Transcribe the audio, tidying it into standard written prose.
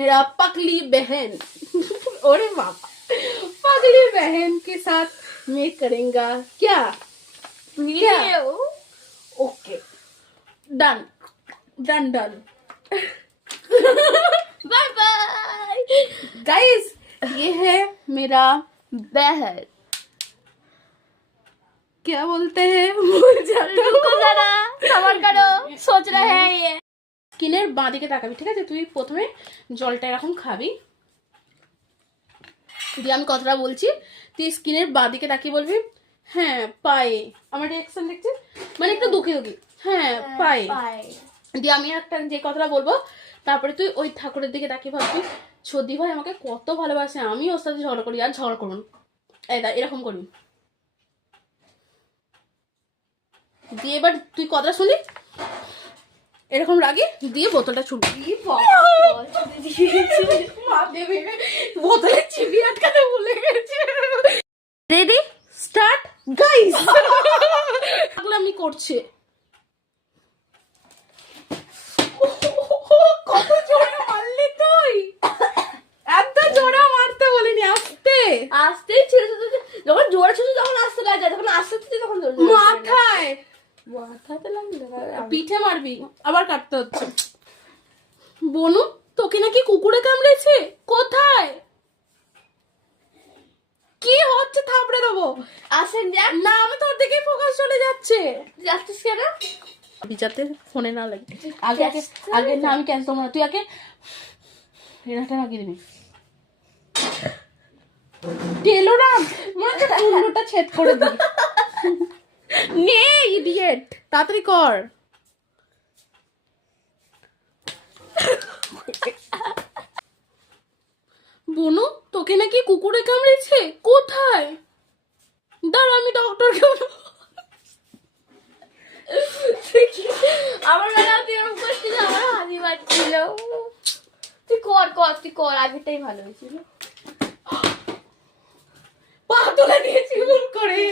मेरा पगली बहन अरे बाबा पगली बहन के साथ मैं करेंगा क्या क्या okay done done done bye bye guys ये है मेरा बहन। क्या बोलते हैं भूल जाता हूँ। रुको जरा सबर करो, सोच रहे हैं ये। স্কিনের বাঁ দিকে তাকাবি, ঠিক আছে? তুই প্রথমে জলটা এরকম খাবি, দিয়ে আমি কথাটা বলছি, তুই স্কিনের বাঁ দিকে তাকিয়ে বলবি হ্যাঁ পায়ে। আমার রিঅ্যাকশন দেখছিস, মানে একটু দুঃখী দুঃখী, হ্যাঁ পায়ে। দিয়ে আমি একটা যে কথাটা বলবো তারপরে তুই ওই ঠাকুরের দিকে তাকিয়ে ভাববি সত্যি ভাই আমাকে কত ভালোবাসে, আমি ওর সাথে ঝগড়া করি আর ঝগড়া করুন, এরকম করবি। দিয়ে এবার তুই কথাটা শুনি এরকম রাগি, দিয়ে বোতলটা ছুটবি, বোতলে চিবি আটকাতে ভুলে গেছে। Ready start guys. আমি করছে কত জোরে মারলি তুই, এত জোরে মারতে বলিনি, আস্তে আস্তেই ছেড়ে দিতে, যখন জোরে ছিল তখন আস্তে লাগে যায়, যখন আস্তে ছিল তখন জোরে মাথায় মাথাতে লাগলো। পিঠে মারবি, আবার কাটতে হচ্ছে। বনু তোকে নাকি কুকুরে কামড়েছে, কোথায় কি হচ্ছে থাপড়ে দেবো। আসেন যাক না আমি তোর দিকেই ফোকাস চলে যাচ্ছে, যাচ্ছিস কেন? যাতে ফোনে না লাগে। আগে আগে আগে না আমি ক্যান্সেল করবো না, তুই আগে রেনাটা লাগিয়ে দিবি। টেলোরাম মনে হচ্ছে কুন্ডটা ছেদ করে দিবি। নে ইডিয়েট, তাড়াতাড়ি কর। বনু তোকে নাকি কুকুরে কামড়েছে, কোথায়? দাঁড়া আমি ডক্টরকে আমার বেলা তুই এরকম করছিস, আমার হাসি পাচ্ছিল। তুই কর কর তুই কর, আগেরটাই ভালো হয়েছিল। পা তুলে নিয়েছি ভুল করে।